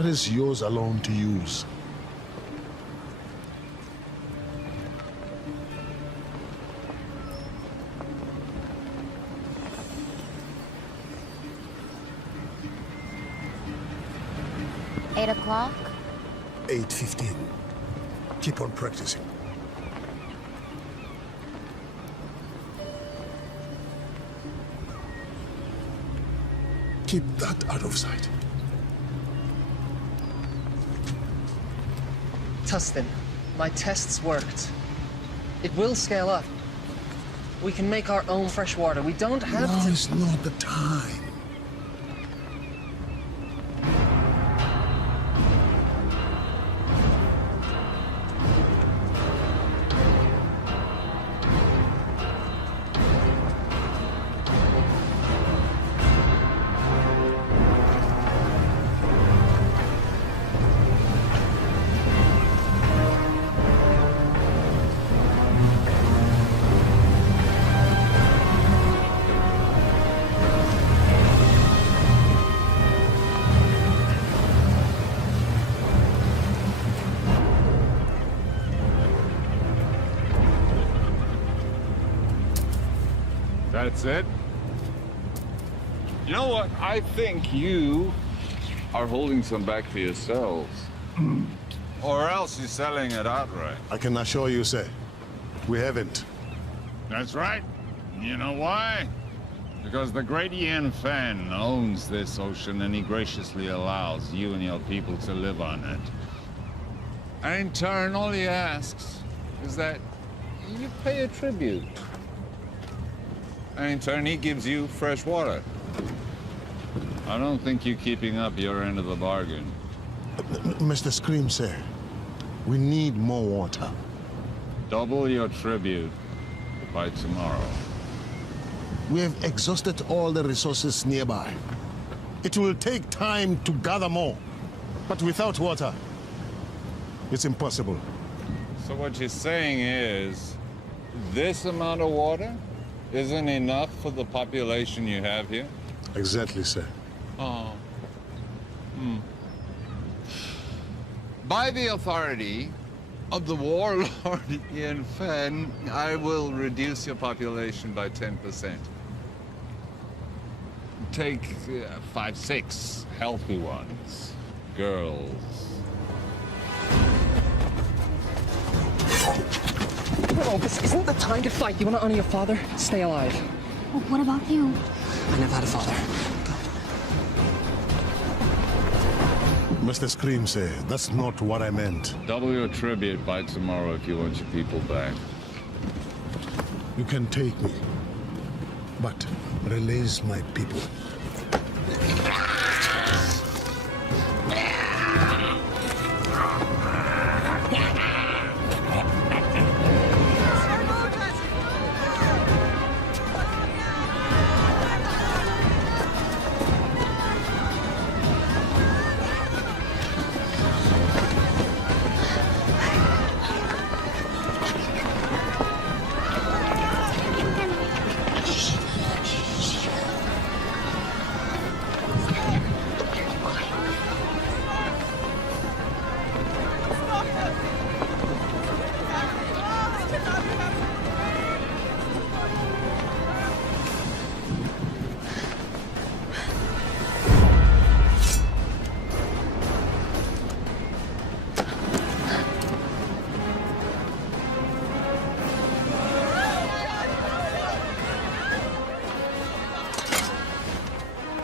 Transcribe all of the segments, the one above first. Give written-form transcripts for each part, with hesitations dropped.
That is yours alone to use. $8 8:15. Keep on practicing. Keep that out of sight. Tustin, my tests worked. It will scale up. We can make our own fresh water. We don't have Now to... is not the time. That's it? You know what? I think you are holding some back for yourselves. Or else you're selling it outright. I can assure you, sir, we haven't. That's right. You know why? Because the great Ian Fan owns this ocean and he graciously allows you and your people to live on it. And in turn, all he asks is that you pay a tribute. And in turn, he gives you fresh water. I don't think you're keeping up your end of the bargain. Mr. Scream, sir, we need more water. Double your tribute by tomorrow. We have exhausted all the resources nearby. It will take time to gather more, but without water, it's impossible. So what you're saying is, this amount of water isn't enough for the population you have here? Exactly, sir. Oh. By the authority of the warlord Ian Fan, I will reduce your population by 10%. Take 5, 6 healthy ones. Girls. No, this isn't the time to fight. You want to honor your father? Stay alive. Well, what about you? I never had a father. Mr. Scream, sir, that's not what I meant. Double your tribute by tomorrow if you want your people back. You can take me, but release my people.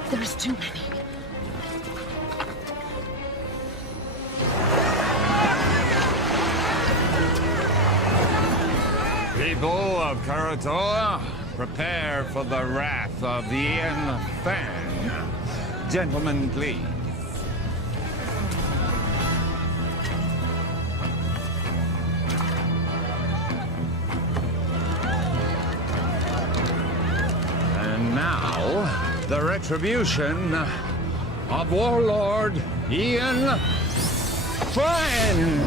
There's too many. People of Karatoa, prepare for the wrath of the Ian Fan. Gentlemen, please. And now, the retribution of Warlord Ian Fan.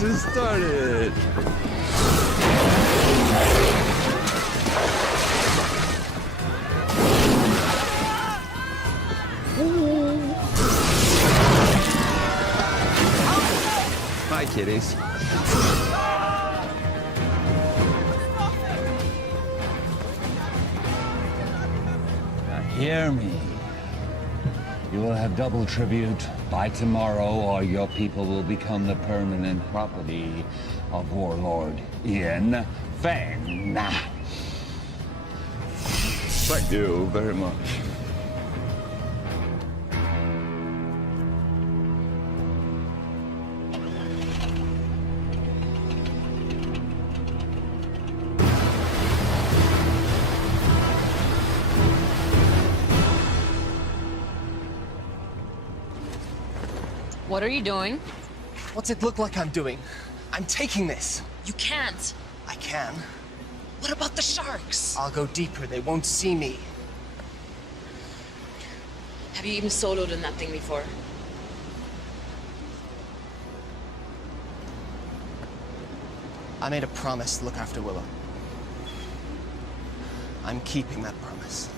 just started. Hi, kitties. Now hear me. You will have double tribute by tomorrow, or your people will become the permanent property of Warlord Ian Fang. Thank you very much. What are you doing? What's it look like I'm doing? I'm taking this. You can't. I can. What about the sharks? I'll go deeper. They won't see me. Have you even soloed in that thing before? I made a promise to look after Willow. I'm keeping that promise.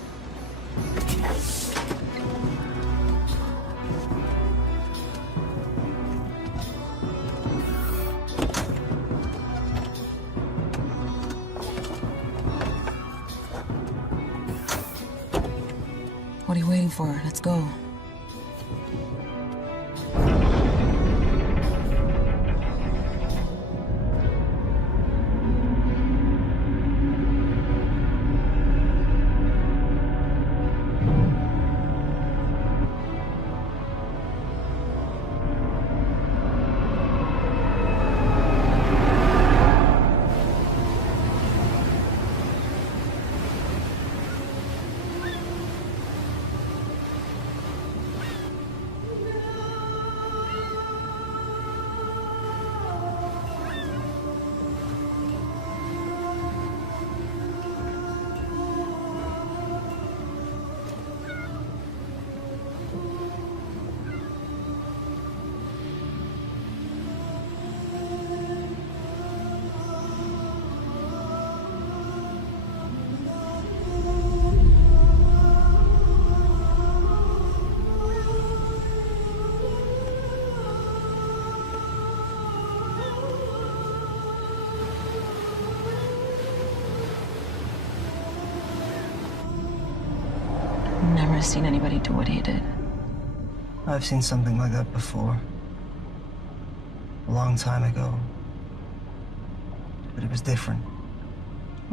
What are you waiting for? Let's go. Never seen anybody do what he did. I've seen something like that before. A long time ago. But it was different.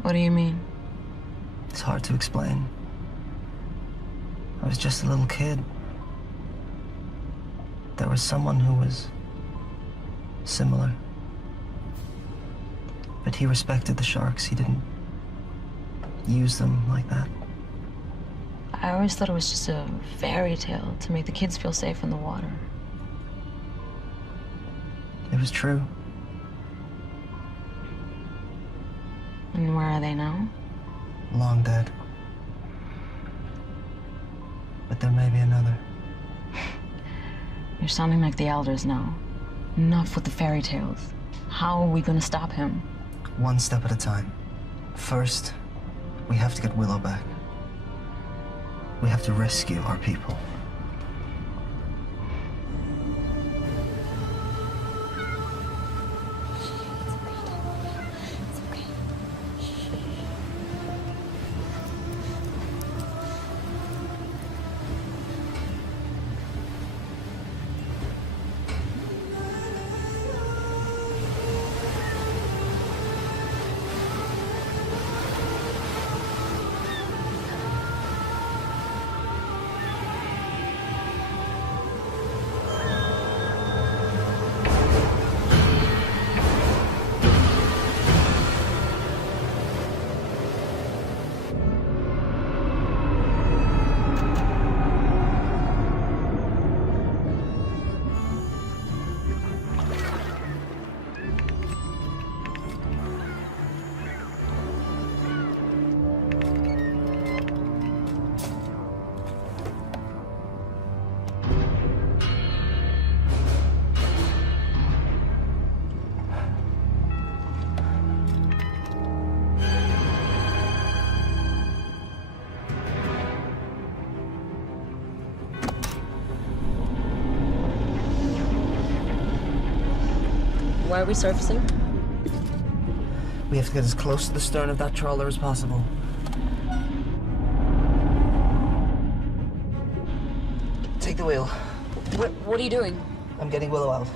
What do you mean? It's hard to explain. I was just a little kid. There was someone who was similar. But he respected the sharks. He didn't use them like that. I always thought it was just a fairy tale to make the kids feel safe in the water. It was true. And where are they now? Long dead. But there may be another. You're sounding like the elders now. Enough with the fairy tales. How are we gonna stop him? One step at a time. First, we have to get Willow back. We have to rescue our people. Why are we surfacing? We have to get as close to the stern of that trawler as possible. Take the wheel. What are you doing? I'm getting Willow out.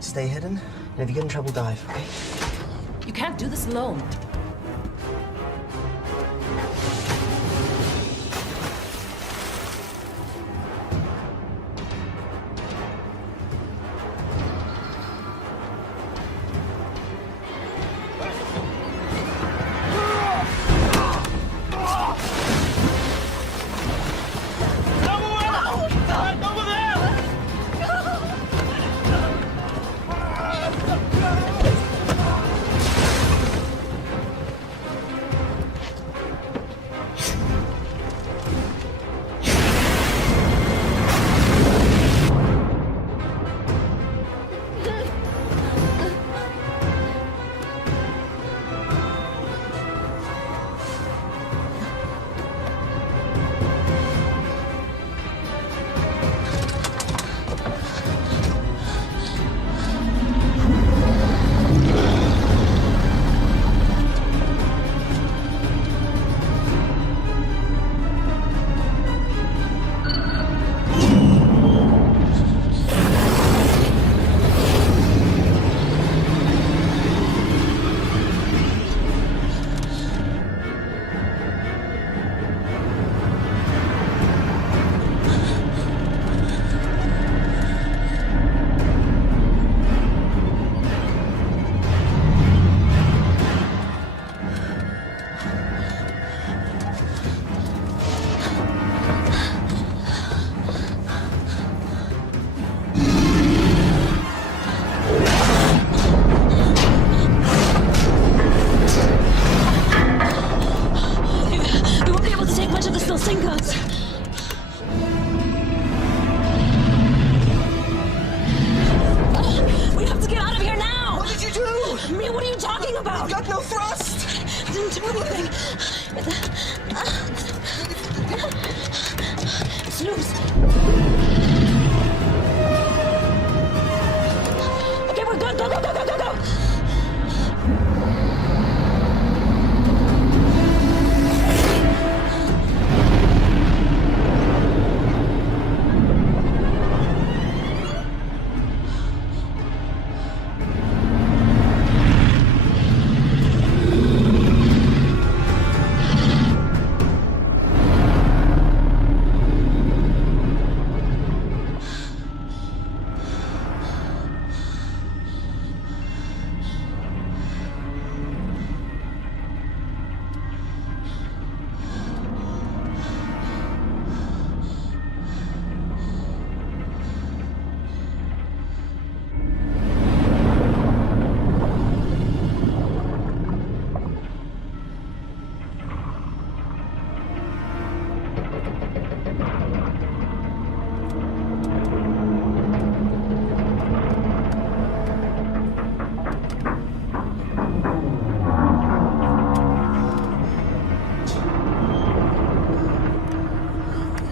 Stay hidden, and if you get in trouble, dive, okay? You can't do this alone.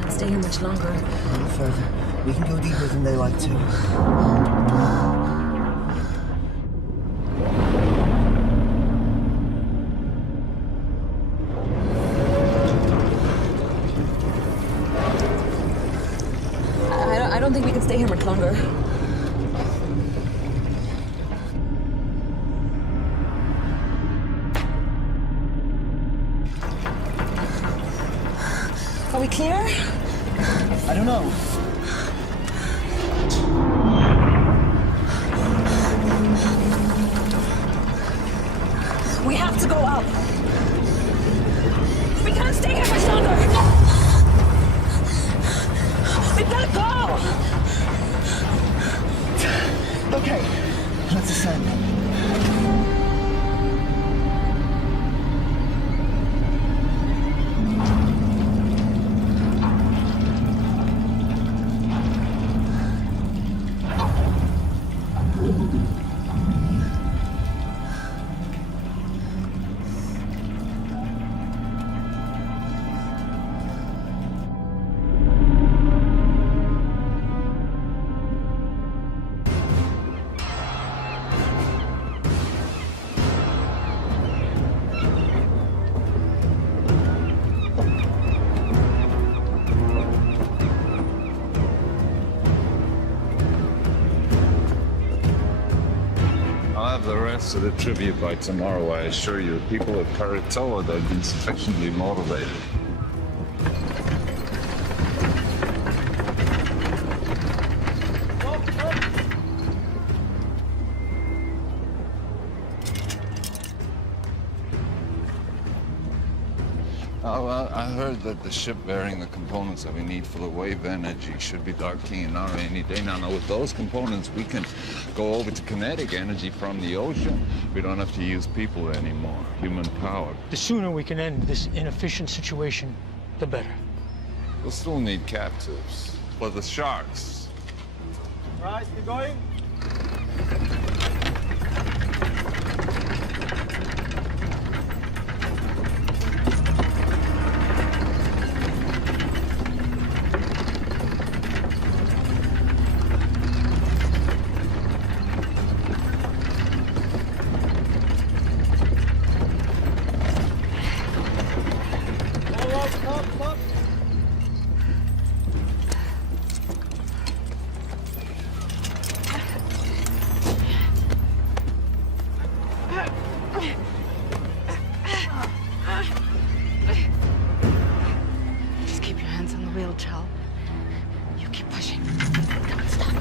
Stay here much longer. A little further. We can go deeper than they like to. I don't think we can stay here much longer. Are we clear? I don't know. We have to go up. We can't stay here much longer. We've got to go. Okay, let's ascend. the rest of the tribute by tomorrow, I assure you. People at Karatoa, they've been sufficiently motivated. Oh, well, I heard that the ship bearing the components that we need for the wave energy should be dark keen now any day. Now, with those components, we can go over to kinetic energy from the ocean. We don't have to use people anymore, human power. The sooner we can end this inefficient situation, the better. We'll still need captives for the sharks. Right, you going? Just keep your hands on the wheel, Chal. You keep pushing. Don't stop.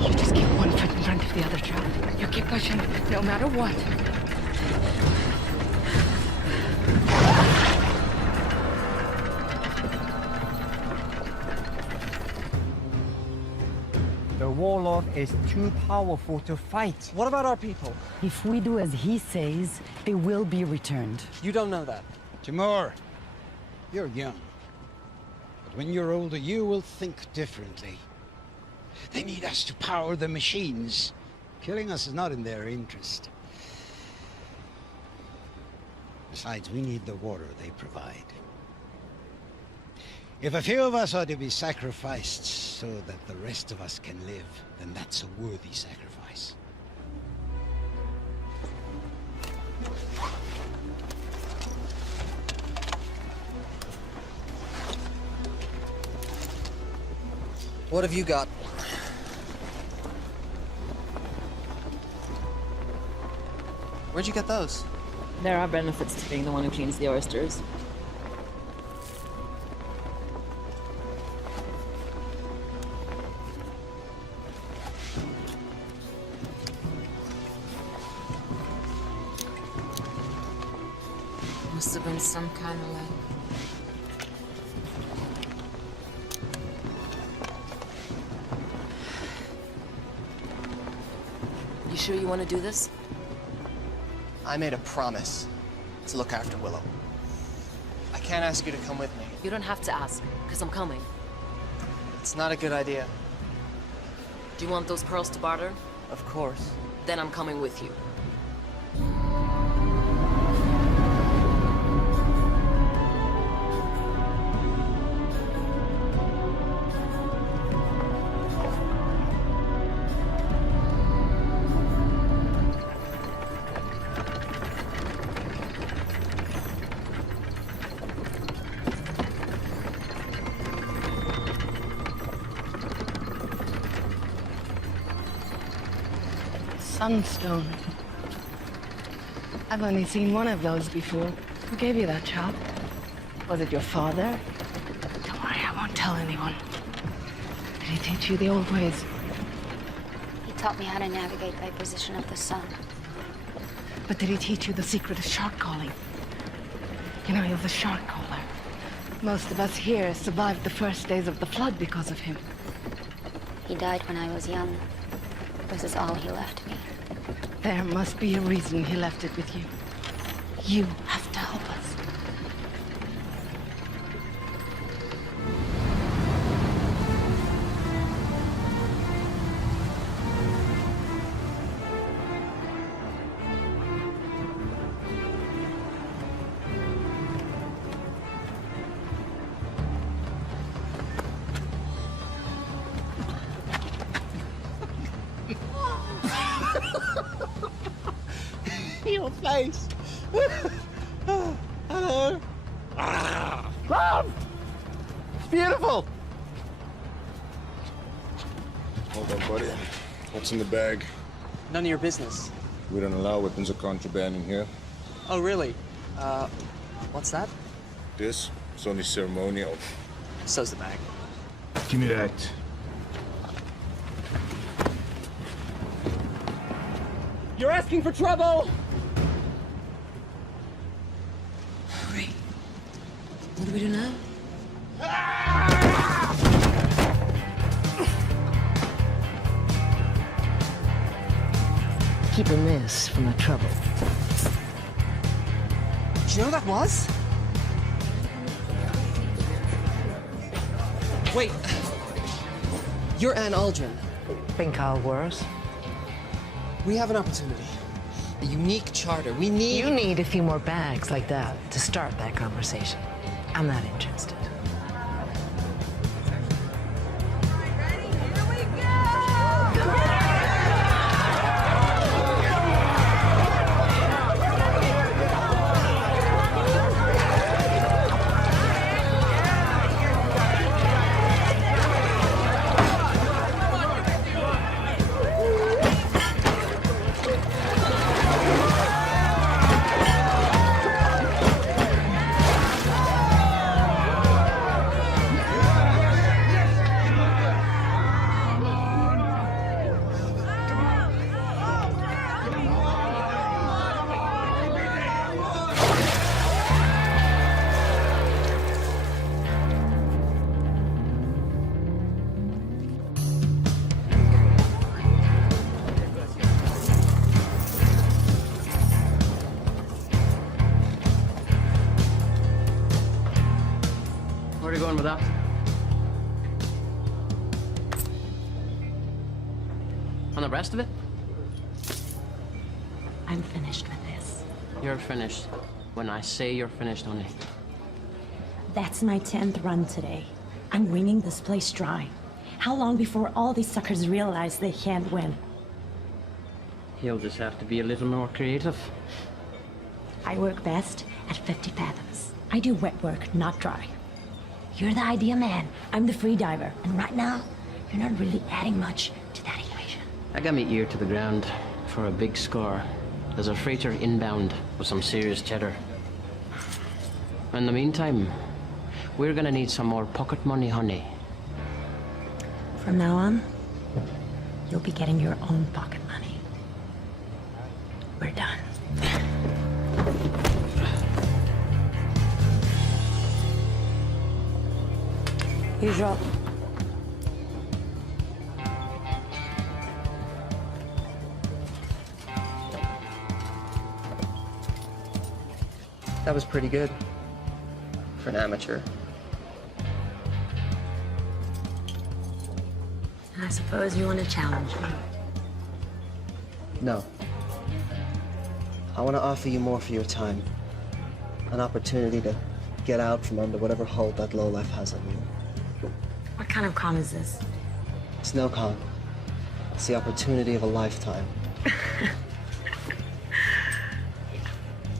You just keep one foot in front of the other, Chal. You keep pushing, no matter what. The warlord is too powerful to fight. What about our people? If we do as he says, they will be returned. You don't know that. Timur, you're young. But when you're older, you will think differently. They need us to power the machines. Killing us is not in their interest. Besides, we need the water they provide. If a few of us are to be sacrificed so that the rest of us can live, then that's a worthy sacrifice. What have you got? Where'd you get those? There are benefits to being the one who cleans the oysters. Must have been some kind of like... You sure you want to do this? I made a promise to look after Willow. I can't ask you to come with me. You don't have to ask, because I'm coming. It's not a good idea. Do you want those pearls to barter? Of course. Then I'm coming with you. Sunstone. I've only seen one of those before. Who gave you that, Chop? Was it your father? Don't worry, I won't tell anyone. Did he teach you the old ways? He taught me how to navigate by position of the sun. But did he teach you the secret of shark calling? You know, he was a shark caller. Most of us here survived the first days of the flood because of him. He died when I was young. This is all he left me. There must be a reason he left it with you. You have to help us. Your face. Hello. beautiful! Hold on, buddy. What's in the bag? None of your business. We don't allow weapons of contraband in here. Oh, really? What's that? This is only ceremonial. So's the bag. Give me that. You're asking for trouble! Great. What do we do now? Keeping this from the trouble. Do you know who that was? Wait. You're Anne Aldrin. Think I'll worse. We have an opportunity. A unique charter. We need... You need a few more bags like that to start that conversation. I'm not interested. Where are you going with that? And the rest of it? I'm finished with this. You're finished. When I say you're finished, honey. That's my 10th run today. I'm winning this place dry. How long before all these suckers realize they can't win? You'll just have to be a little more creative. I work best at 50 fathoms. I do wet work, not dry. You're the idea man. I'm the free diver. And right now, you're not really adding much to that equation. I got my ear to the ground for a big score. There's a freighter inbound with some serious cheddar. In the meantime, we're gonna need some more pocket money, honey. From now on, you'll be getting your own pocket money. We're done. Usual. That was pretty good. For an amateur. I suppose you want to challenge me. No. I want to offer you more for your time. An opportunity to get out from under whatever hold that lowlife has on you. What kind of con is this? It's no con. It's the opportunity of a lifetime.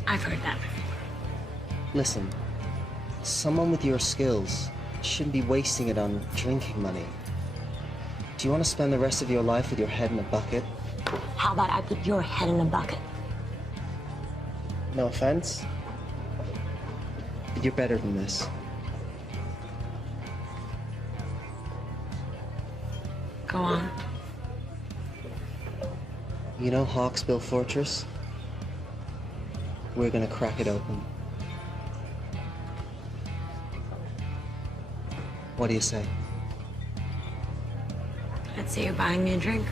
I've heard that before. Listen, someone with your skills shouldn't be wasting it on drinking money. Do you want to spend the rest of your life with your head in a bucket? How about I put your head in a bucket? No offense, but you're better than this. Go on. You know Hawksbill Fortress? We're gonna crack it open. What do you say? I'd say you're buying me a drink.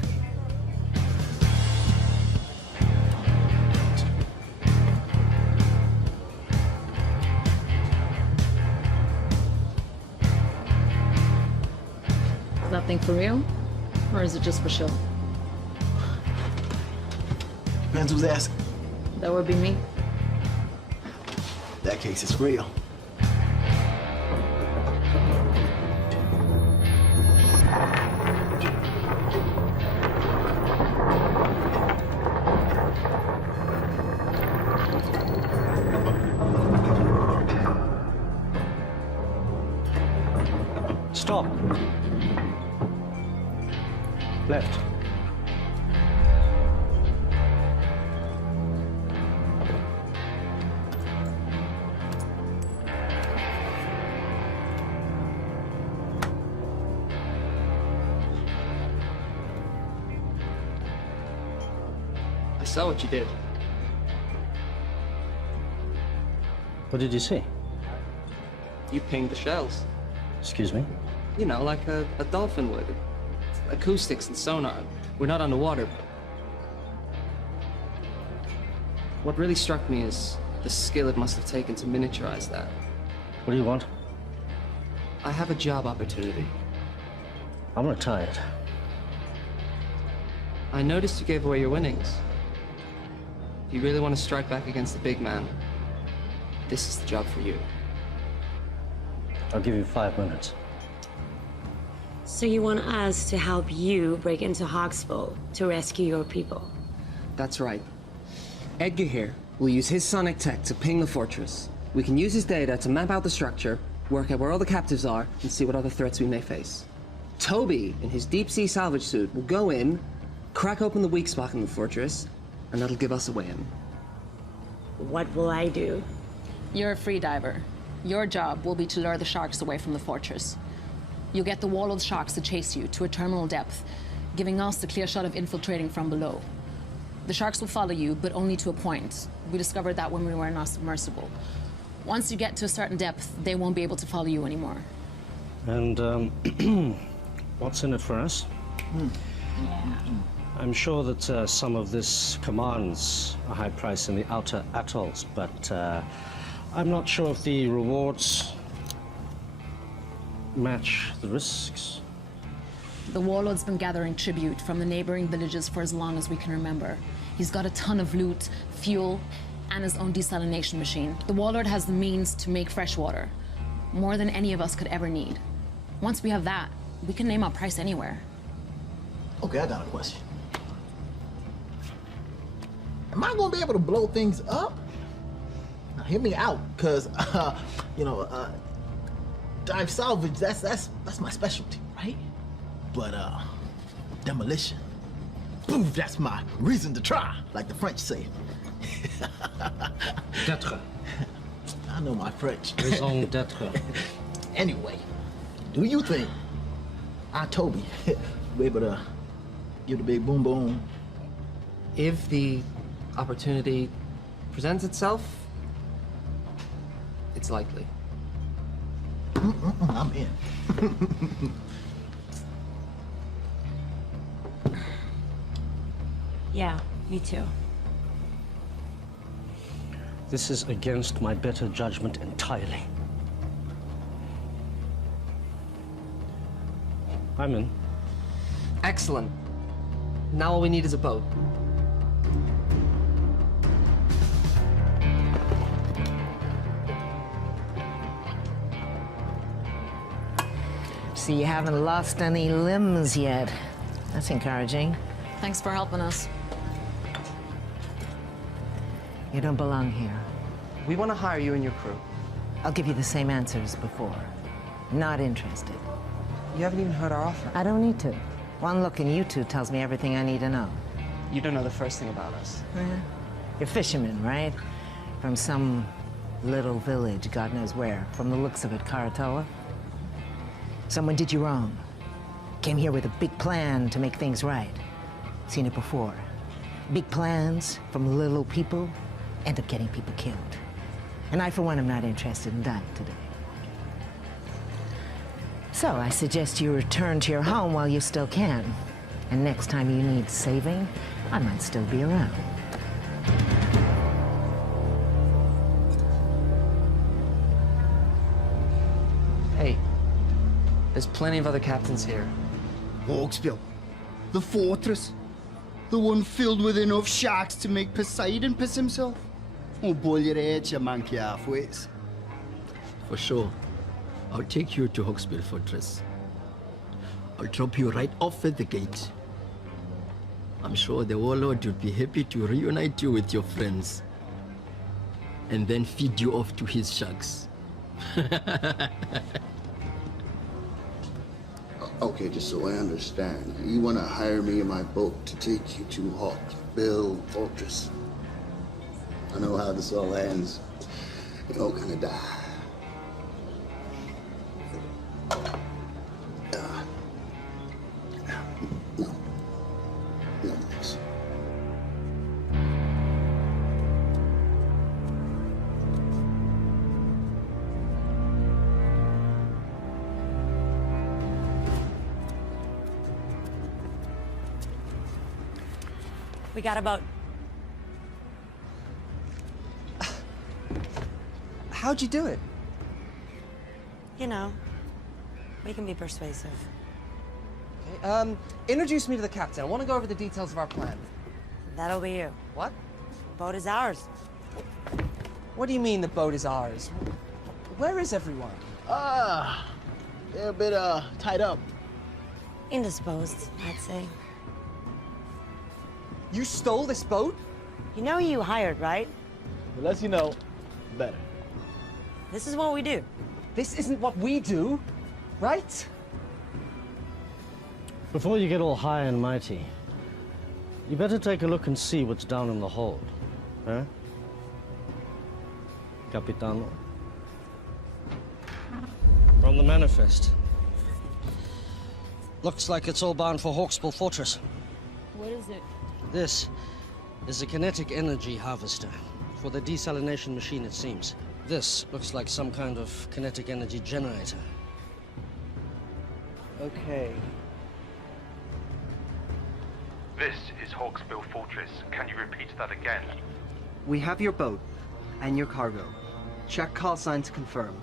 Is that thing for real? Or is it just for show? Depends who's asking. That would be me. In that case, it's real. Left. I saw what you did. What did you see? You pinged the shells. Excuse me? You know, like a dolphin would. Acoustics and sonar. We're not underwater. What really struck me is the skill it must have taken to miniaturize that. What do you want? I have a job opportunity. I'm retired. I noticed you gave away your winnings. If you really want to strike back against the big man, this is the job for you. I'll give you 5 minutes. So you want us to help you break into Hawksville to rescue your people? That's right. Edgar here will use his sonic tech to ping the fortress. We can use his data to map out the structure, work out where all the captives are, and see what other threats we may face. Toby, in his deep-sea salvage suit, will go in, crack open the weak spot in the fortress, and that'll give us a way in. What will I do? You're a free diver. Your job will be to lure the sharks away from the fortress. You'll get the wallowed sharks to chase you to a terminal depth, giving us the clear shot of infiltrating from below. The sharks will follow you, but only to a point. We discovered that when we were in our submersible. Once you get to a certain depth, they won't be able to follow you anymore. And, what's in it for us? I'm sure that some of this commands a high price in the outer atolls, but I'm not sure if the rewards match the risks. The warlord's been gathering tribute from the neighboring villages for as long as we can remember. He's got a ton of loot, fuel, and his own desalination machine. The warlord has the means to make fresh water, more than any of us could ever need. Once we have that, we can name our price anywhere. Okay, I got a question. Am I gonna be able to blow things up? Now, hear me out, cause dive salvage, that's my specialty, right? But demolition, poof, that's my reason to try, like the French say. D'être. I know my French. Raison d'être. Anyway, do you think Toby will be able to give the big boom boom? If the opportunity presents itself, it's likely. I'm in. Yeah, me too. This is against my better judgment entirely. I'm in. Excellent. Now all we need is a boat. So you haven't lost any limbs yet. That's encouraging. Thanks for helping us. You don't belong here. We want to hire you and your crew. I'll give you the same answer as before. Not interested. You haven't even heard our offer. I don't need to. One look in you two tells me everything I need to know. You don't know the first thing about us. You're fishermen, right? From some little village, God knows where. From the looks of it, Karatoa. Someone did you wrong. Came here with a big plan to make things right. Seen it before. Big plans from little people end up getting people killed. And I, for one, am not interested in dying today. So I suggest you return to your home while you still can. And next time you need saving, I might still be around. Hey, there's plenty of other captains here. Hawksville, the fortress, the one filled with enough sharks to make Poseidon piss himself. Oh, boil your head, you monkey halfways. For sure. I'll take you to Hawksville Fortress. I'll drop you right off at the gate. I'm sure the warlord would be happy to reunite you with your friends. And then feed you off to his sharks. Okay, just so I understand, you want to hire me in my boat to take you to Hawksbill Fortress. I know how this all ends. You're all gonna die. No, thanks. We got a boat. How'd you do it? You know, we can be persuasive. Okay, introduce me to the captain. I want to go over the details of our plan. That'll be you. What? Boat is ours. What do you mean the boat is ours? Where is everyone? They're a bit, tied up. Indisposed, I'd say. You stole this boat? You know who you hired, right? The less you know, the better. This is what we do. This isn't what we do, right? Before you get all high and mighty, you better take a look and see what's down in the hold. Huh? Capitano? From the manifest. Looks like it's all bound for Hawksbill Fortress. What is it? This is a kinetic energy harvester for the desalination machine, it seems. This looks like some kind of kinetic energy generator. Okay. This is Hawksbill Fortress. Can you repeat that again? We have your boat and your cargo. Check call sign to confirm.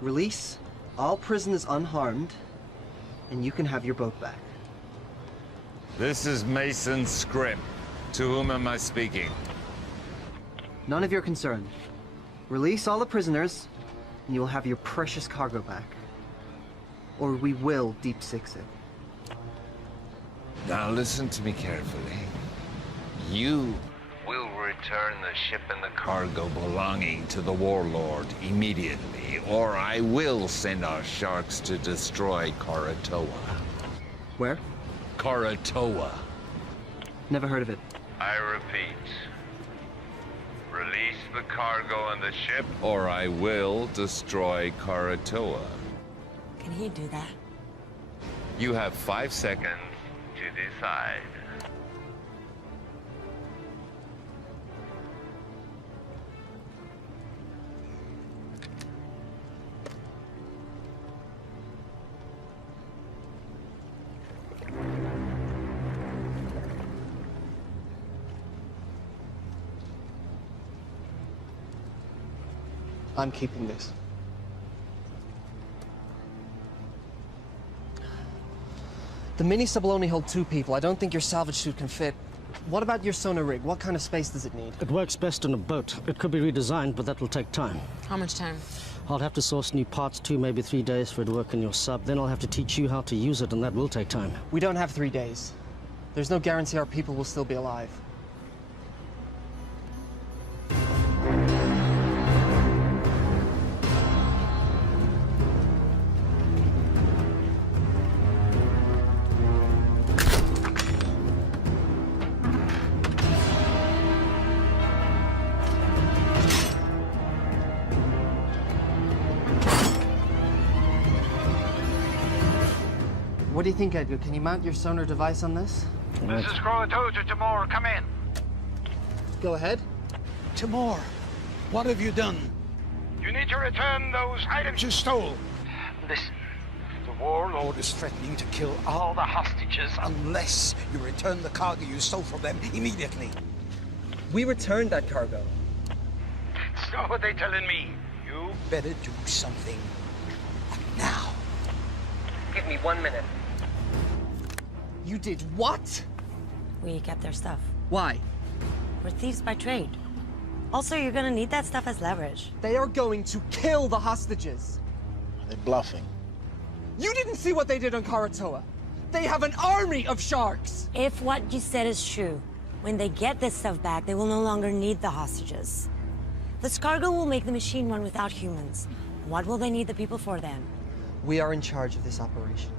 Release all prisoners unharmed, and you can have your boat back. This is Mason's script. To whom am I speaking? None of your concern. Release all the prisoners, and you will have your precious cargo back. Or we will deep six it. Now listen to me carefully. You will return the ship and the cargo belonging to the warlord immediately, or I will send our sharks to destroy Karatoa. Where? Karatoa. Never heard of it. I repeat. Release the cargo and the ship, or I will destroy Karatoa. Can he do that? You have 5 seconds to decide. I'm keeping this. The mini sub will only hold 2 people. I don't think your salvage chute can fit. What about your sonar rig? What kind of space does it need? It works best in a boat. It could be redesigned, but that will take time. How much time? I'll have to source new parts, 2, maybe 3 days for it to work in your sub. Then I'll have to teach you how to use it, and that will take time. We don't have 3 days. There's no guarantee our people will still be alive. What do you think, Edgar? Can you mount your sonar device on this? This is Kho to Timur. Come in. Go ahead. Timur, what have you done? You need to return those items you stole. Listen, the warlord is threatening to kill all the hostages unless you return the cargo you stole from them immediately. We returned that cargo. That's not what they're telling me. You better do something now. Give me 1 minute. You did what? We kept their stuff. Why? We're thieves by trade. Also, you're gonna need that stuff as leverage. They are going to kill the hostages. They're bluffing. You didn't see what they did on Karatoa. They have an army of sharks. If what you said is true, when they get this stuff back, they will no longer need the hostages. This cargo will make the machine run without humans. What will they need the people for then? We are in charge of this operation.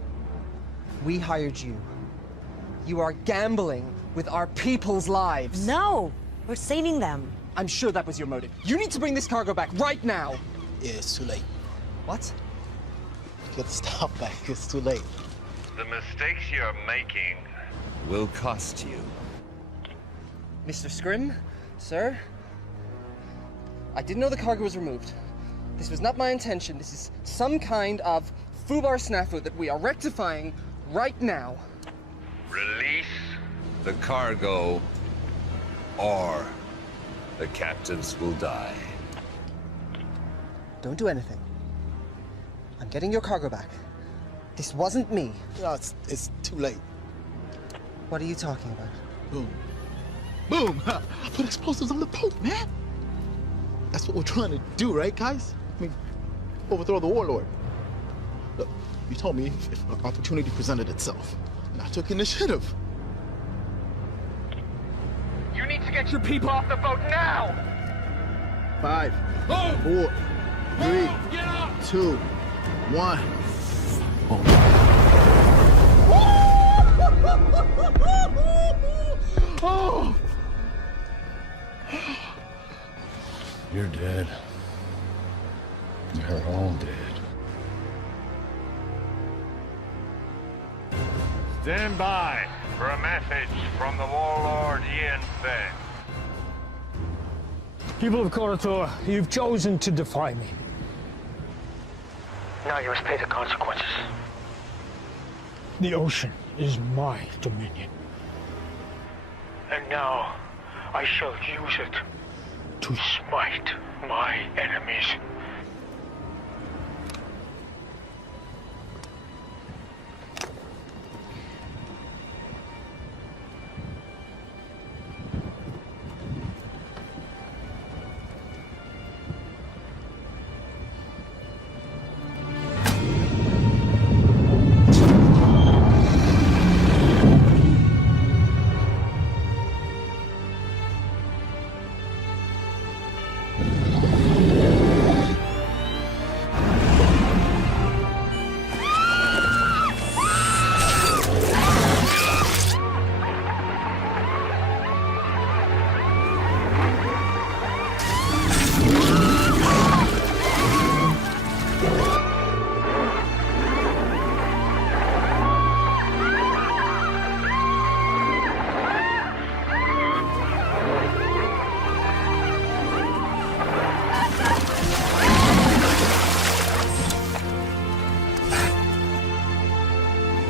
We hired you. You are gambling with our people's lives. No! We're saving them. I'm sure that was your motive. You need to bring this cargo back right now. Yeah, it's too late. What? Get the stuff back. It's too late. The mistakes you're making will cost you. Mr. Scrim, sir, I didn't know the cargo was removed. This was not my intention. This is some kind of foobar snafu that we are rectifying right now. Release the cargo, or the captives will die. Don't do anything. I'm getting your cargo back. This wasn't me. No, it's too late. What are you talking about? Boom. Boom! I put explosives on the Pope, man! That's what we're trying to do, right, guys? I mean, overthrow the warlord. Look, you told me if an opportunity presented itself, and I took initiative. You need to get your people off the boat now! 5, 4, 3, 2, 1. Oh! You're dead. You're all dead. Stand by for a message from the warlord Ian Feng. People of Kho, you've chosen to defy me. Now you must pay the consequences. The ocean is my dominion. And now I shall use it to smite my enemies.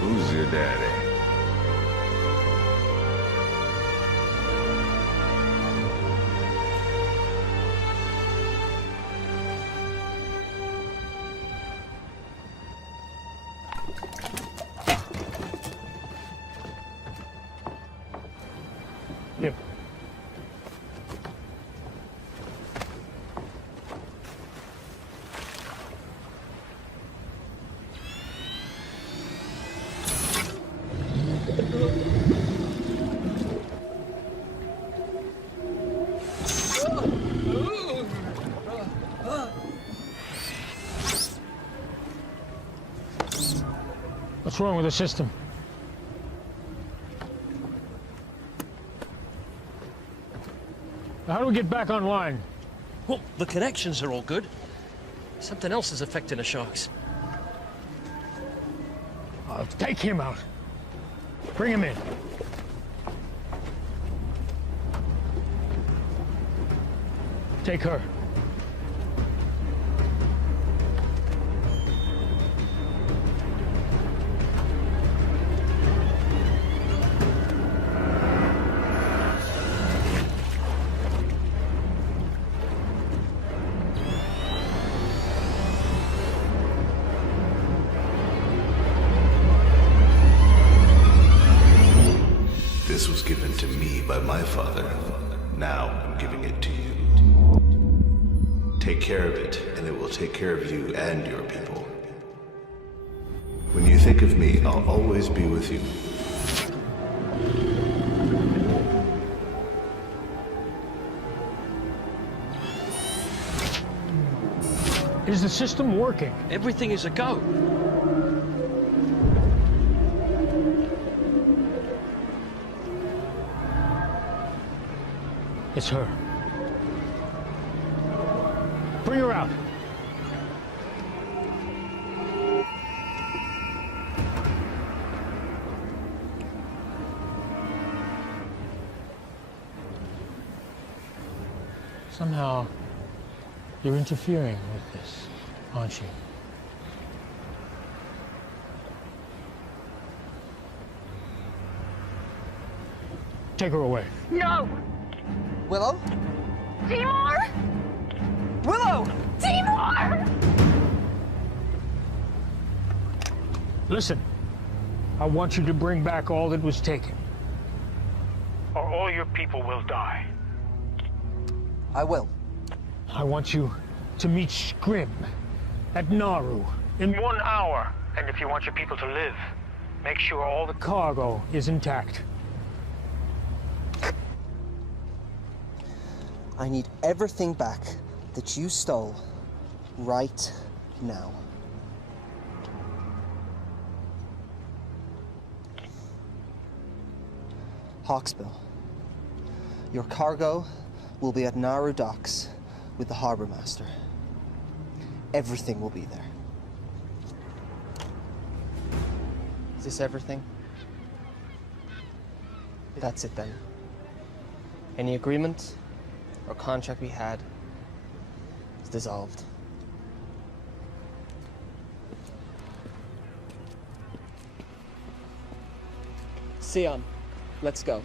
Who's your daddy? Yep. What's wrong with the system? How do we get back online? Well, the connections are all good. Something else is affecting the sharks. Take him out. Bring him in. Take her. This was given to me by my father. Now I'm giving it to you. Take care of it, and it will take care of you and your people. When you think of me, I'll always be with you. Is the system working? Everything is a go. It's her. Bring her out. Somehow, you're interfering with this, aren't you? Take her away. No! Willow? Timur! Willow! Timur! Listen, I want you to bring back all that was taken, or all your people will die. I will. I want you to meet Scrim at Nauru in 1 hour. And if you want your people to live, make sure all the cargo is intact. I need everything back that you stole right now. Hawksbill, your cargo will be at Nauru docks with the harbor master. Everything will be there. Is this everything? That's it then. Any agreement or contract we had is dissolved. Sion, let's go.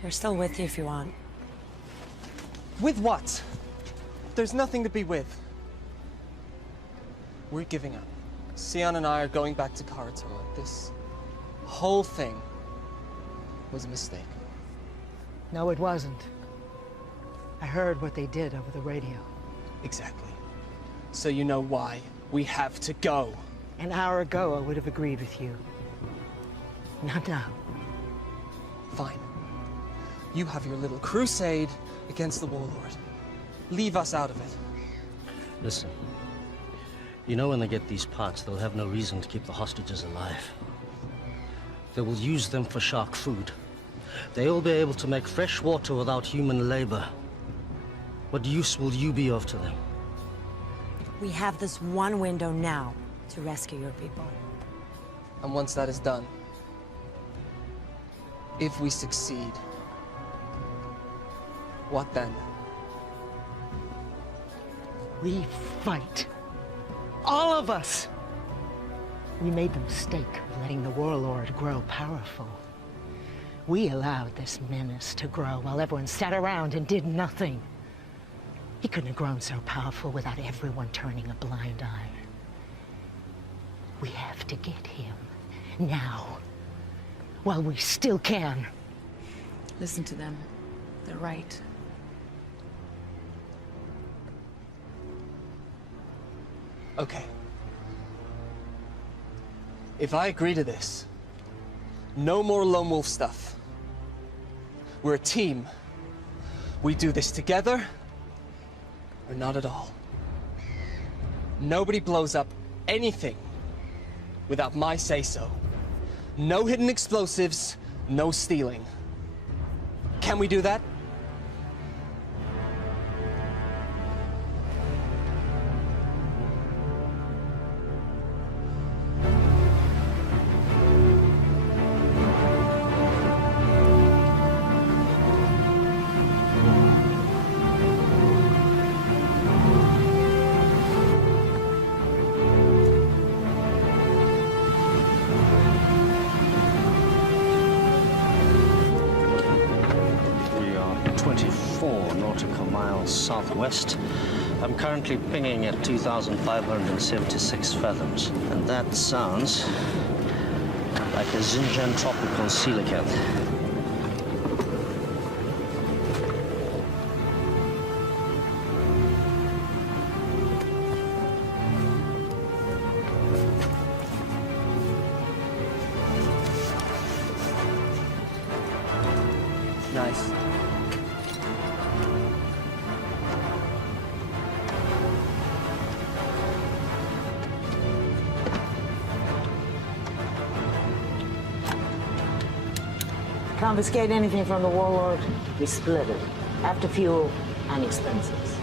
We're still with you if you want. With what? There's nothing to be with. We're giving up. Sion and I are going back to Karatoa. This whole thing was a mistake. No, it wasn't. I heard what they did over the radio. Exactly. So you know why we have to go. An hour ago, I would have agreed with you. Not now. Fine. You have your little crusade against the warlord. Leave us out of it. Listen, you know when they get these parts, they'll have no reason to keep the hostages alive. They will use them for shark food. They'll be able to make fresh water without human labor. What use will you be of to them? We have this one window now to rescue your people. And once that is done, if we succeed, what then? We fight. All of us. We made the mistake of letting the warlord grow powerful. We allowed this menace to grow while everyone sat around and did nothing. He couldn't have grown so powerful without everyone turning a blind eye. We have to get him now, while we still can. Listen to them. They're right. Okay. If I agree to this, no more lone wolf stuff. We're a team. We do this together, or not at all. Nobody blows up anything without my say-so. No hidden explosives, no stealing. Can we do that? Southwest. I'm currently pinging at 2,576 fathoms, and that sounds like a Xinjiang tropical coelacanth. Nice. confiscate anything from the warlord, we split it. After fuel and expenses.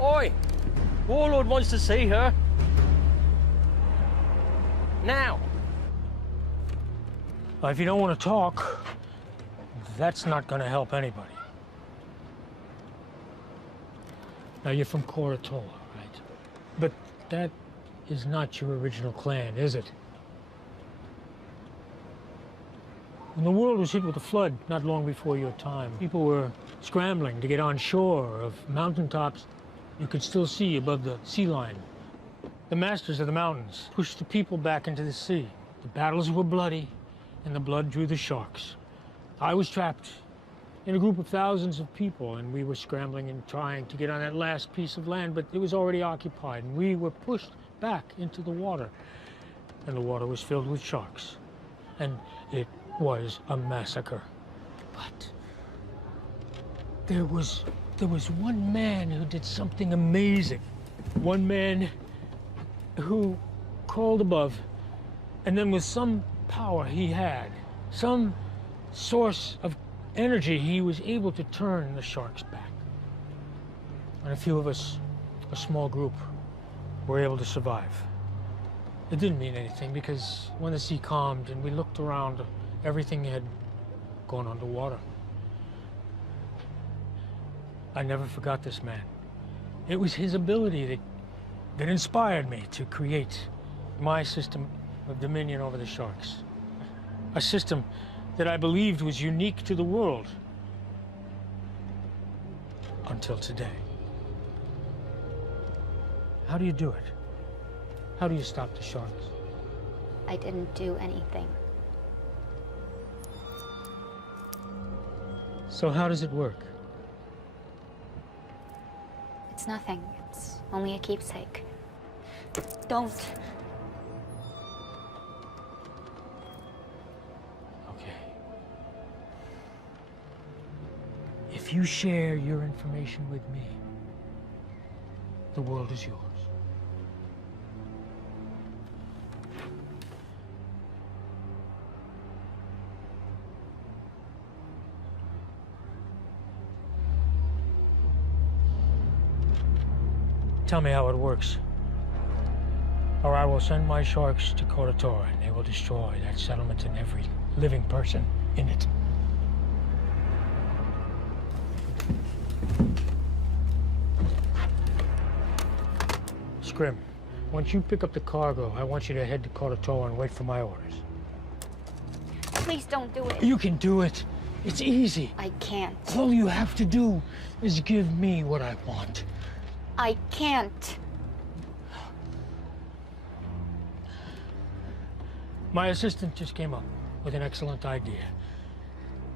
Oi! Warlord wants to see her. Now! If you don't want to talk, that's not going to help anybody. Now, you're from Kho Phim, right? But that is not your original clan, is it? When the world was hit with a flood not long before your time, people were scrambling to get on shore of mountaintops you could still see above the sea line. The masters of the mountains pushed the people back into the sea. The battles were bloody, and the blood drew the sharks. I was trapped in a group of thousands of people, and we were scrambling and trying to get on that last piece of land, but it was already occupied, and we were pushed back into the water. And the water was filled with sharks. And it was a massacre. But there was one man who did something amazing. One man who crawled above, and then with some power he had, some source of energy, he was able to turn the sharks back. And a few of us, a small group, were able to survive. It didn't mean anything because when the sea calmed and we looked around, everything had gone underwater. I never forgot this man. It was his ability that inspired me to create my system of dominion over the sharks. A system that I believed was unique to the world. Until today. How do you do it? How do you stop the sharks? I didn't do anything. So how does it work? It's nothing. It's only a keepsake. Don't. Okay. If you share your information with me, the world is yours. Tell me how it works, or I will send my sharks to Kho Phim, and they will destroy that settlement and every living person in it. Scrim, once you pick up the cargo, I want you to head to Kho Phim and wait for my orders. Please don't do it. You can do it. It's easy. I can't. All you have to do is give me what I want. I can't. My assistant just came up with an excellent idea.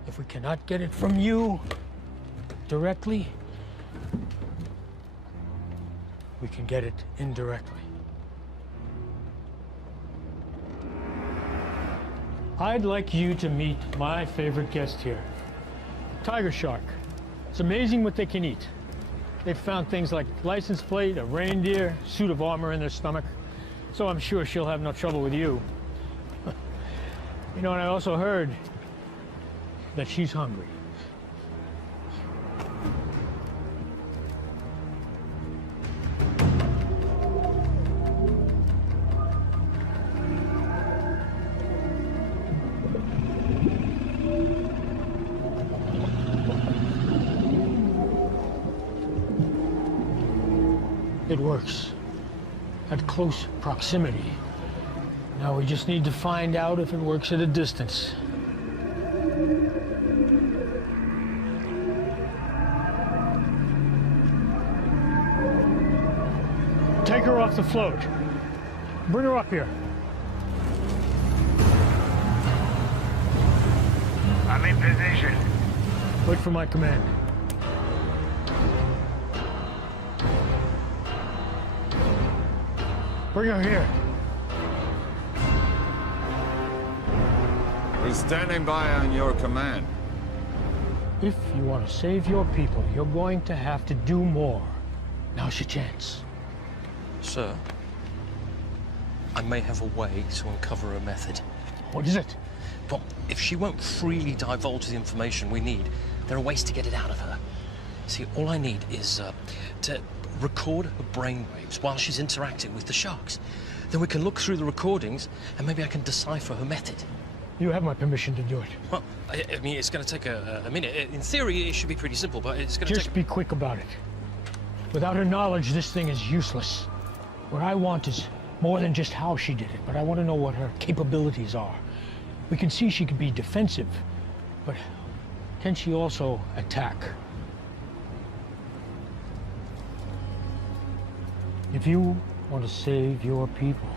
If we cannot get it from you directly, we can get it indirectly. I'd like you to meet my favorite guest here, tiger shark. It's amazing what they can eat. They've found things like license plate, a reindeer, suit of armor in their stomach. So I'm sure she'll have no trouble with you. You know, and I also heard that she's hungry. It works at close proximity. Now we just need to find out if it works at a distance. Take her off the float. Bring her up here. I'm in position. Wait for my command. Bring her here. We're standing by on your command. If you want to save your people, you're going to have to do more. Now's your chance. Sir, I may have a way to uncover a method. What is it? Well, if she won't freely divulge the information we need, there are ways to get it out of her. See, all I need is to record her brainwaves while she's interacting with the sharks. Then we can look through the recordings and maybe I can decipher her method. You have my permission to do it. Well, I mean, it's going to take a minute. In theory, it should be pretty simple, but it's going to take... Just be quick about it. Without her knowledge, this thing is useless. What I want is more than just how she did it, but I want to know what her capabilities are. We can see she can be defensive, but can she also attack? If you want to save your people,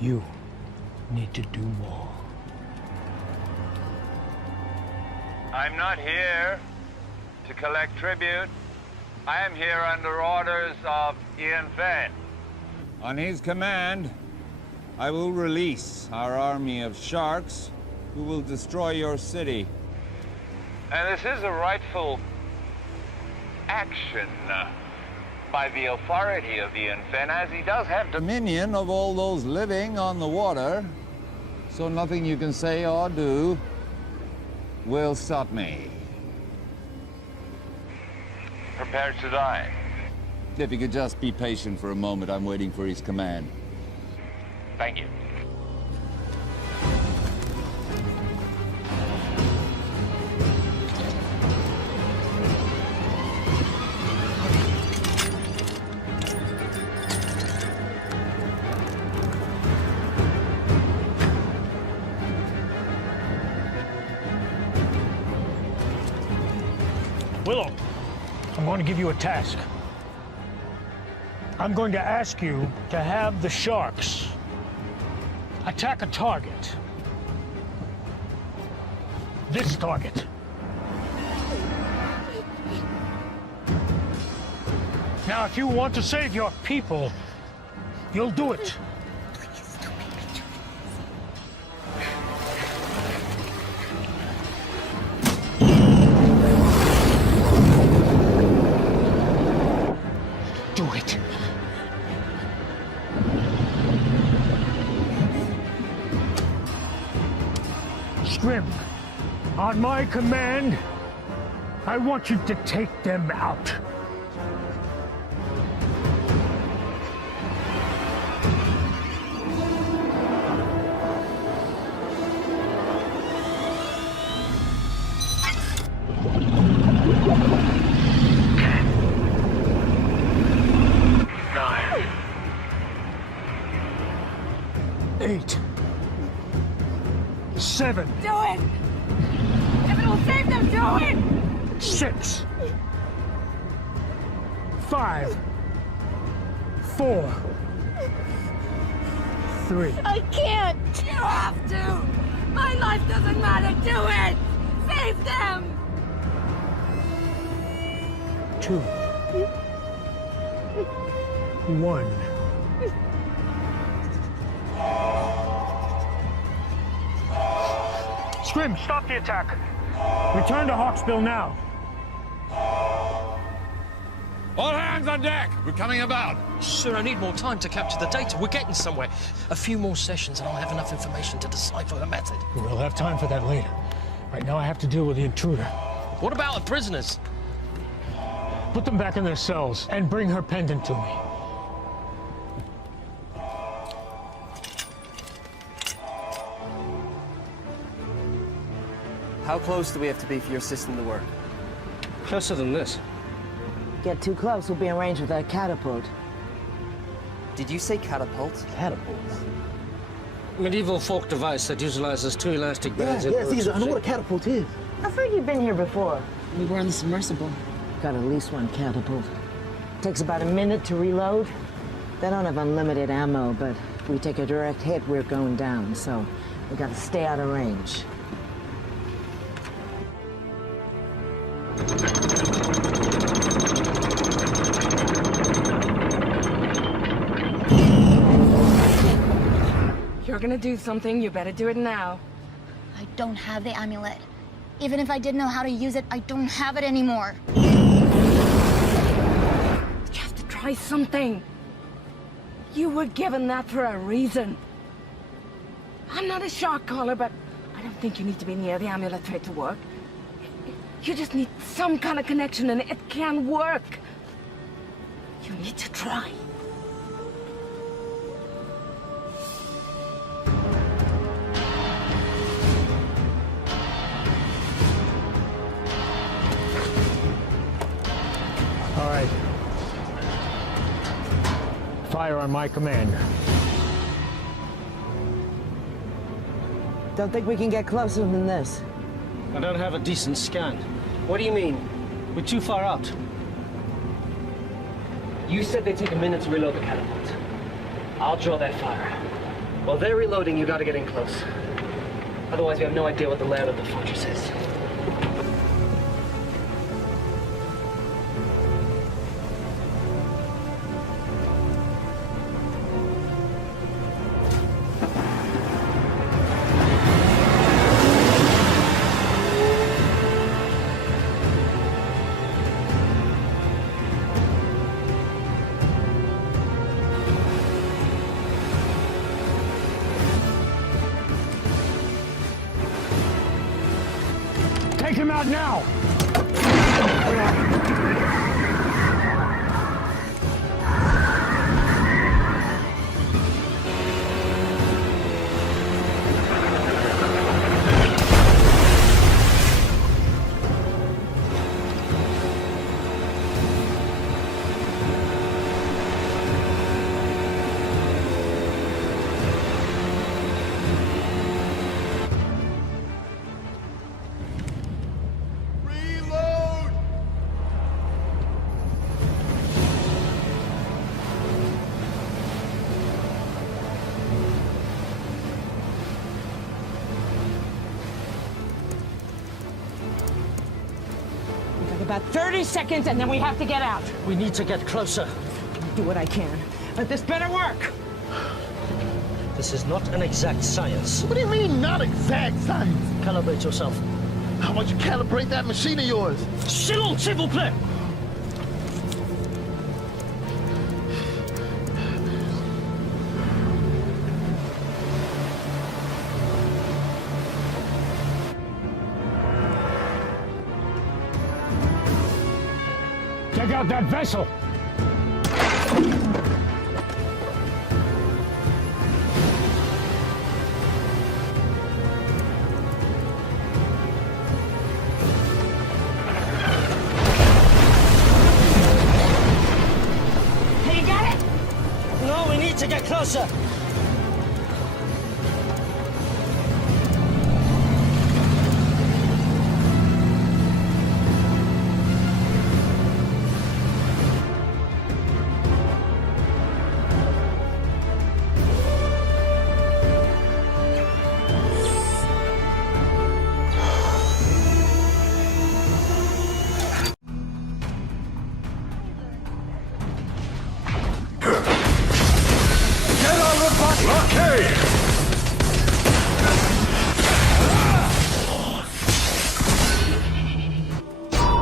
you need to do more. I'm not here to collect tribute. I am here under orders of Ian Fenn. On his command, I will release our army of sharks who will destroy your city. And this is a rightful action by the authority of Ian Fenn, as he does have Dominion of all those living on the water, so nothing you can say or do will stop me. prepared to die. If you could just be patient for a moment, I'm waiting for his command. Thank you. Willow, I'm going to give you a task. I'm going to ask you to have the sharks attack a target. This target. Now, if you want to save your people, you'll do it. Do it. Scrim, on my command, I want you to take them out. Eight. 7. Do it! If it will save them, do it! 6. 5. 4. 3. I can't! You have to! My life doesn't matter! Do it! Save them! 2. 1. Scrim, stop the attack. Return to Hawksbill now. All hands on deck! We're coming about! Sir, I need more time to capture the data. We're getting somewhere. A few more sessions and I'll have enough information to decipher her method. We'll have time for that later. Right now I have to deal with the intruder. What about the prisoners? Put them back in their cells and bring her pendant to me. How close do we have to be for your system to work? Closer than this. Get too close, we'll be in range with that catapult. Did you say catapult? Catapult? Medieval folk device that utilizes 2 elastic bands. Yes, I know what a catapult is. I've heard you've been here before. We were on the submersible. Got at least one catapult. Takes about a minute to reload. They don't have unlimited ammo, but if we take a direct hit, we're going down, so we gotta stay out of range. you're gonna do something, you better do it now. I don't have the amulet. Even if I did know how to use it, I don't have it anymore. You have to try something. You were given that for a reason. I'm not a shark caller, but I don't think you need to be near the amulet for it to work. You just need some kind of connection and it can work. You need to try. All right. Fire on my command. Don't think we can get closer than this. I don't have a decent scan. What do you mean? We're too far out. You said they take a minute to reload the catapult. I'll draw that fire. While they're reloading, you gotta get in close. Otherwise, we have no idea what the layout of the fortress is. Take him out now! About 30 seconds and then we have to get out. We need to get closer. I'll do what I can, but this better work. This is not an exact science. What do you mean, not exact science? Calibrate yourself. How about you calibrate that machine of yours? S'il vous plaît! Check out that vessel! Hey, you got it? No, we need to get closer.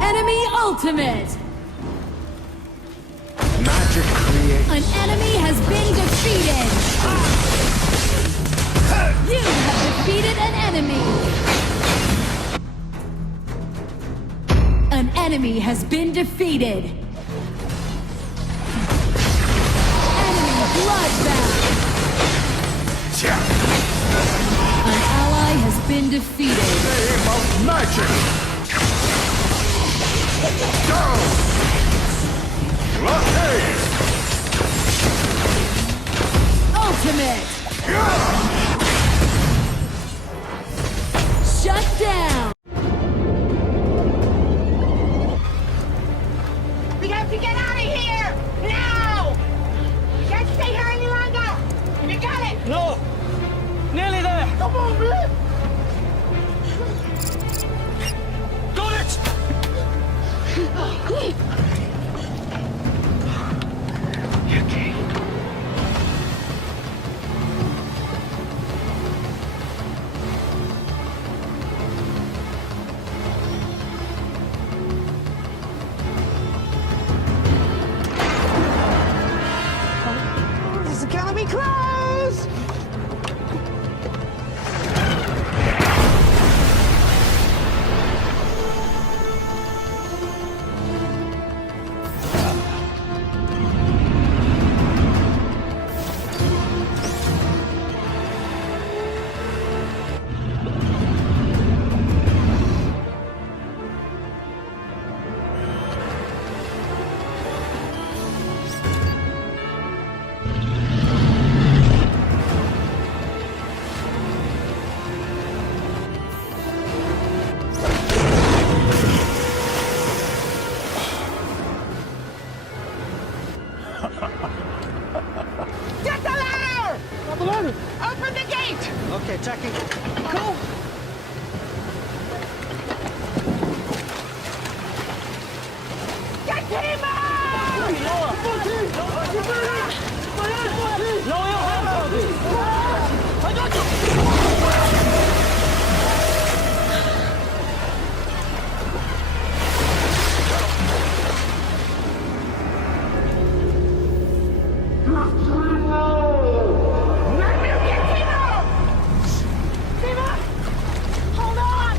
Enemy ultimate! Magic creates. An enemy has been defeated! You have defeated an enemy! An enemy has been defeated! Enemy bloodbath! An ally has been defeated! Name of magic! Go! Blockade! Ultimate! Shut down! We have to get out of here! Now! You can't stay here any longer! You got it! No! Nearly there! Come on, man! Got it! gonna be close! Get the ladder! Not the ladder! Open the gate! Okay, Jackie. Go! Get him out! Lower your hands! I got you! Hold on!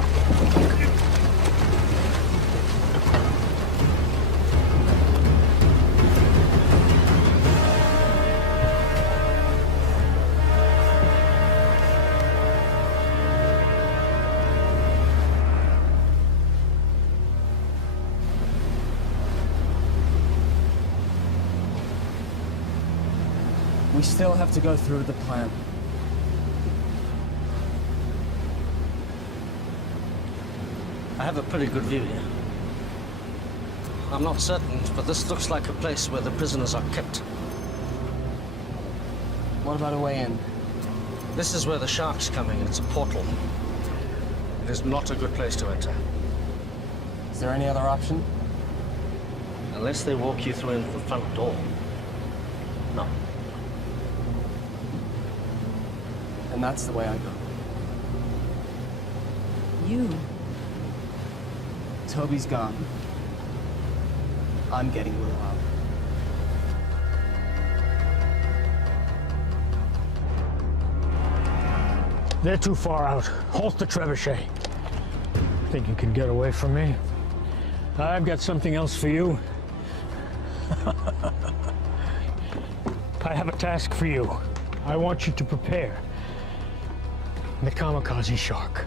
We still have to go through with the plan. I have a pretty good view here. I'm not certain, but this looks like a place where the prisoners are kept. What about a way in? This is where the shark's coming, and it's a portal. It is not a good place to enter. Is there any other option? Unless they walk you through into the front door. No. And that's the way I go. You? Toby's gone. I'm getting Will out. They're too far out. Halt the trebuchet. Think you can get away from me? I've got something else for you. I have a task for you. I want you to prepare the kamikaze shark.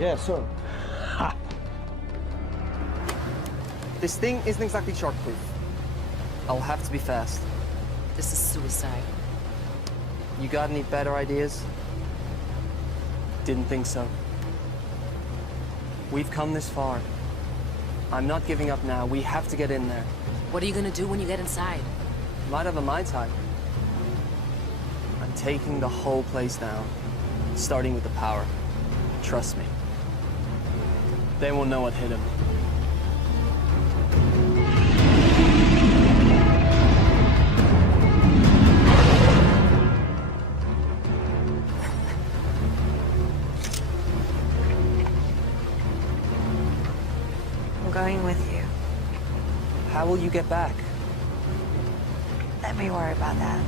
Yeah, sure. This thing isn't exactly shark-proof. I'll have to be fast. This is suicide. You got any better ideas? Didn't think so. We've come this far. I'm not giving up now. We have to get in there. What are you gonna do when you get inside? Might have a Mai Tai. I'm taking the whole place down, starting with the power. Trust me. They won't know what hit him. I'm going with you. How will you get back? Let me worry about that.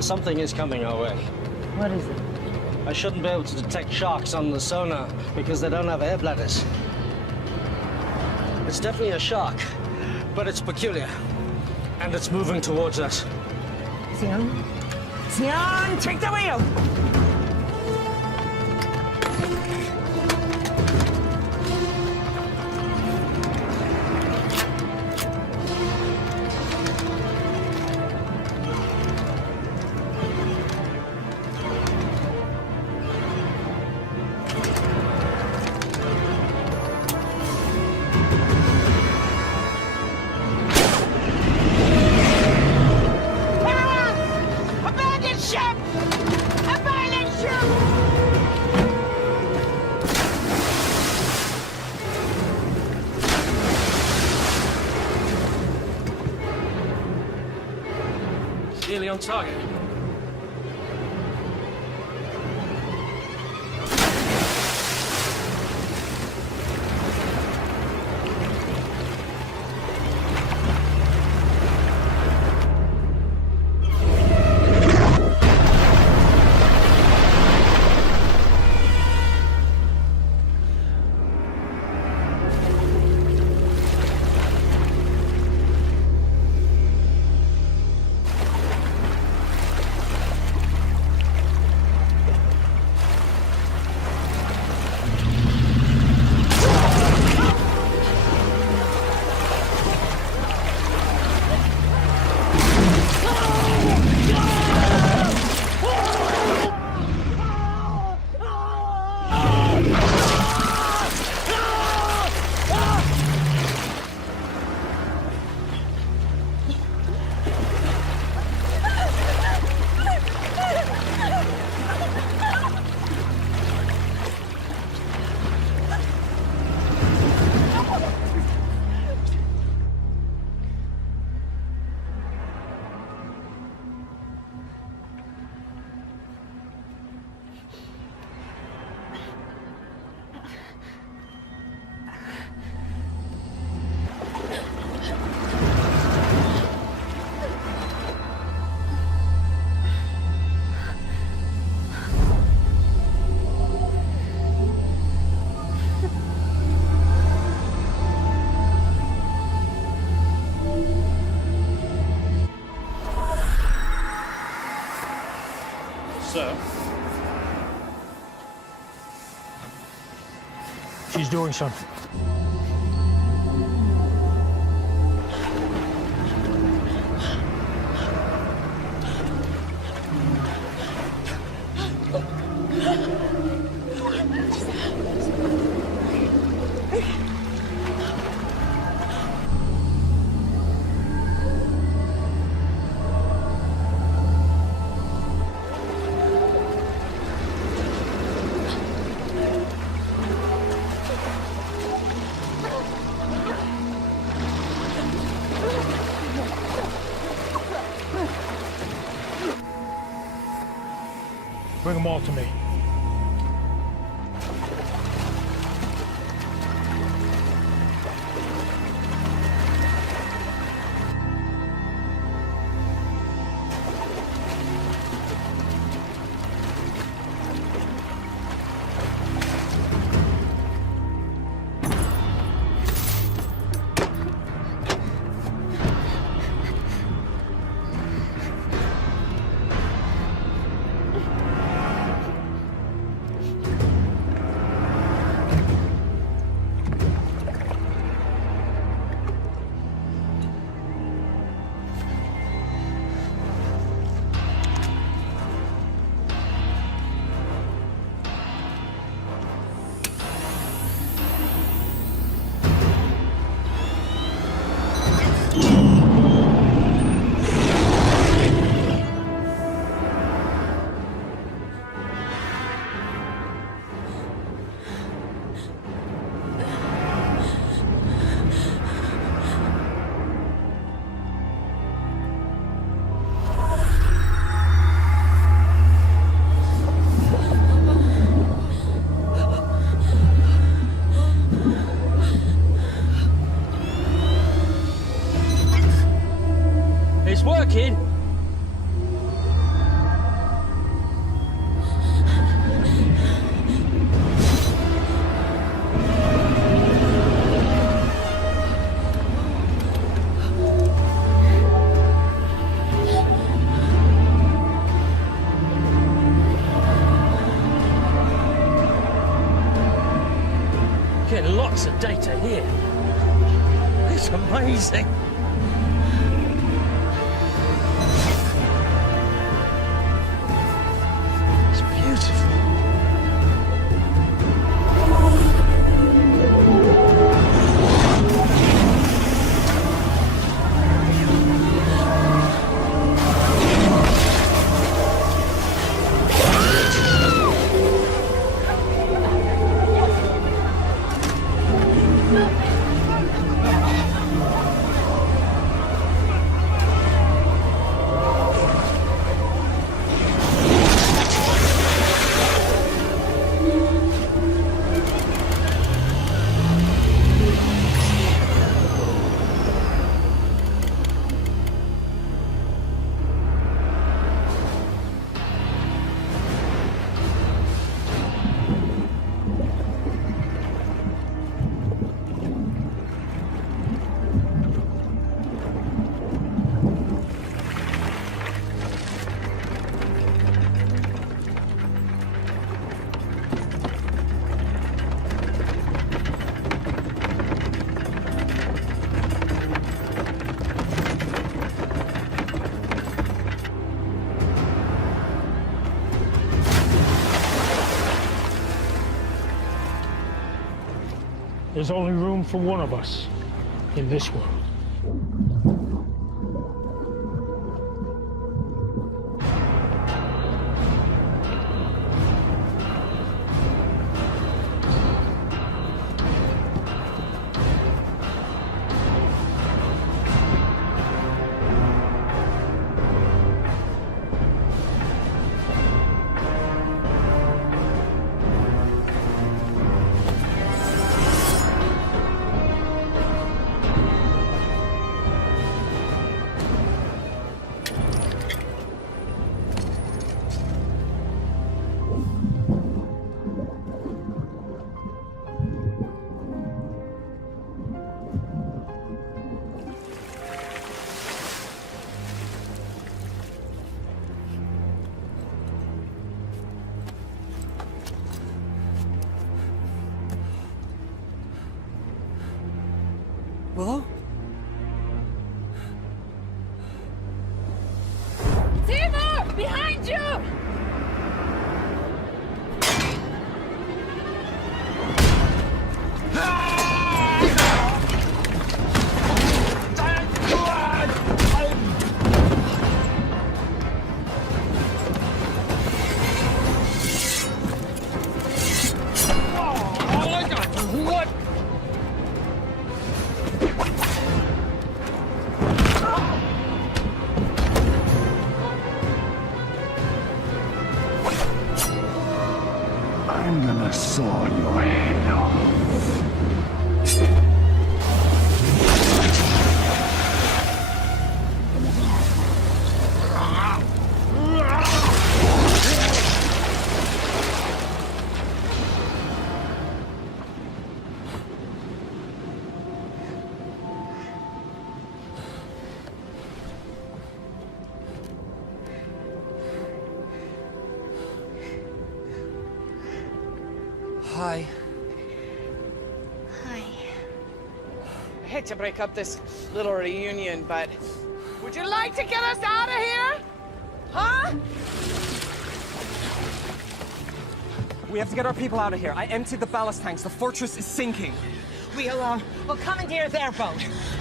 Something is coming our way. What is it? I shouldn't be able to detect sharks on the sonar because they don't have air bladders. It's definitely a shark, but it's peculiar. And it's moving towards us. Sion? Sion, take the wheel! Nearly on target. Sir? She's doing something. Bring them all to me. Getting lots of data here. It's amazing. It's beautiful. There's only room for one of us in this world. Willow? Timur! Behind you! I'm gonna saw your head off. Hi. Hi. I hate to break up this little reunion, but would you like to get us out of here? Huh? We have to get our people out of here. I emptied the ballast tanks. The fortress is sinking. We'll commandeer their boat.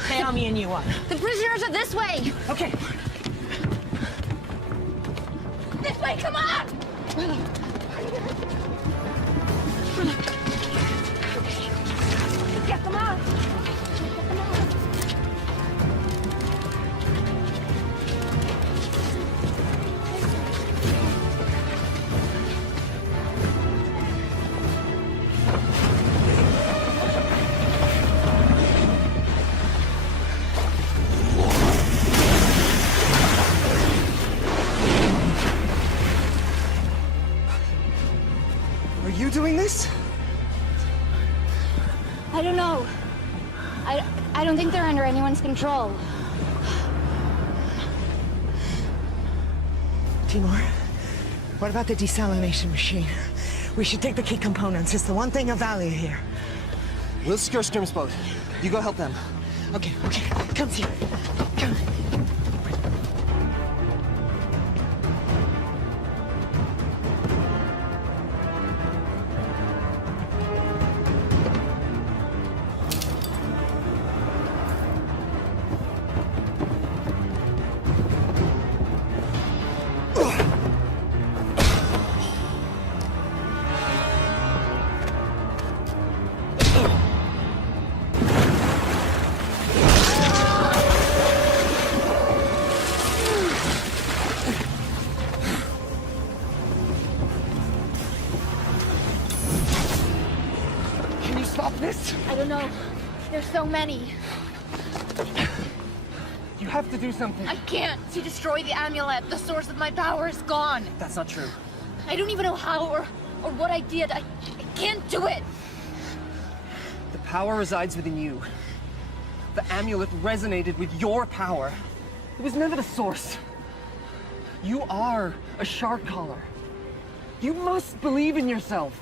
Naomi and you up. The prisoners are this way. Okay. This way, come on! Get them out! Are you doing this? I don't know. I don't think they're under anyone's control. Timur, what about the desalination machine? We should take the key components. It's the one thing of value here. We'll secure Sturm's boat. You go help them. Okay, come here. Come. I don't know. There's so many. You have to do something. I can't. She destroyed the amulet. The source of my power is gone. That's not true. I don't even know how or what I did. I can't do it. The power resides within you. The amulet resonated with your power. It was never the source. You are a shark caller. You must believe in yourself.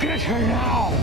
Get her now!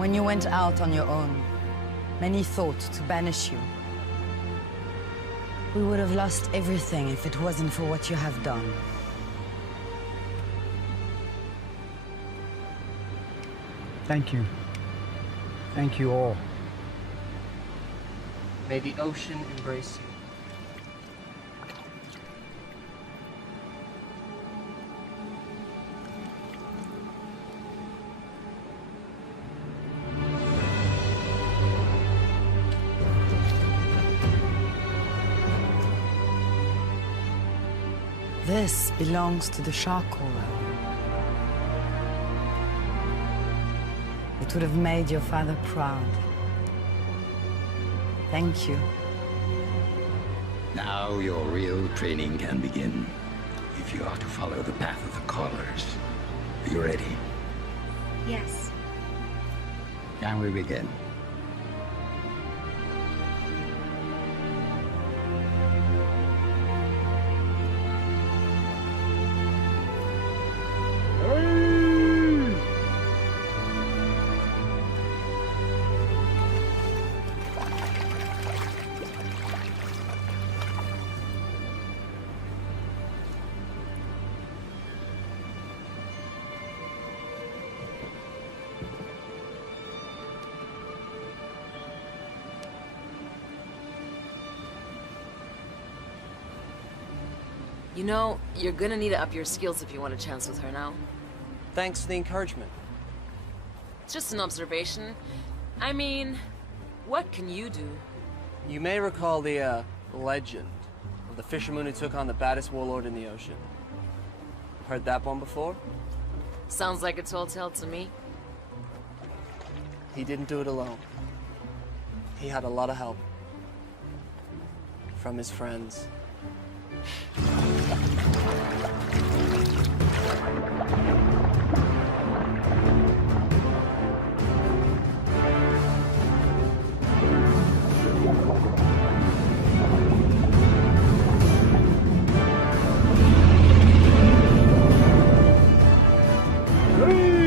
When you went out on your own, many thought to banish you. We would have lost everything if it wasn't for what you have done. Thank you. Thank you all. May the ocean embrace you. This belongs to the shark caller. It would have made your father proud. Thank you. Now your real training can begin. If you are to follow the path of the callers. Are you ready? Yes. Can we begin? You know, you're gonna need to up your skills if you want a chance with her now. Thanks for the encouragement. It's just an observation. I mean, what can you do? You may recall the, legend of the fisherman who took on the baddest warlord in the ocean. Heard that one before? Sounds like a tall tale to me. He didn't do it alone. He had a lot of help. From his friends. Hey!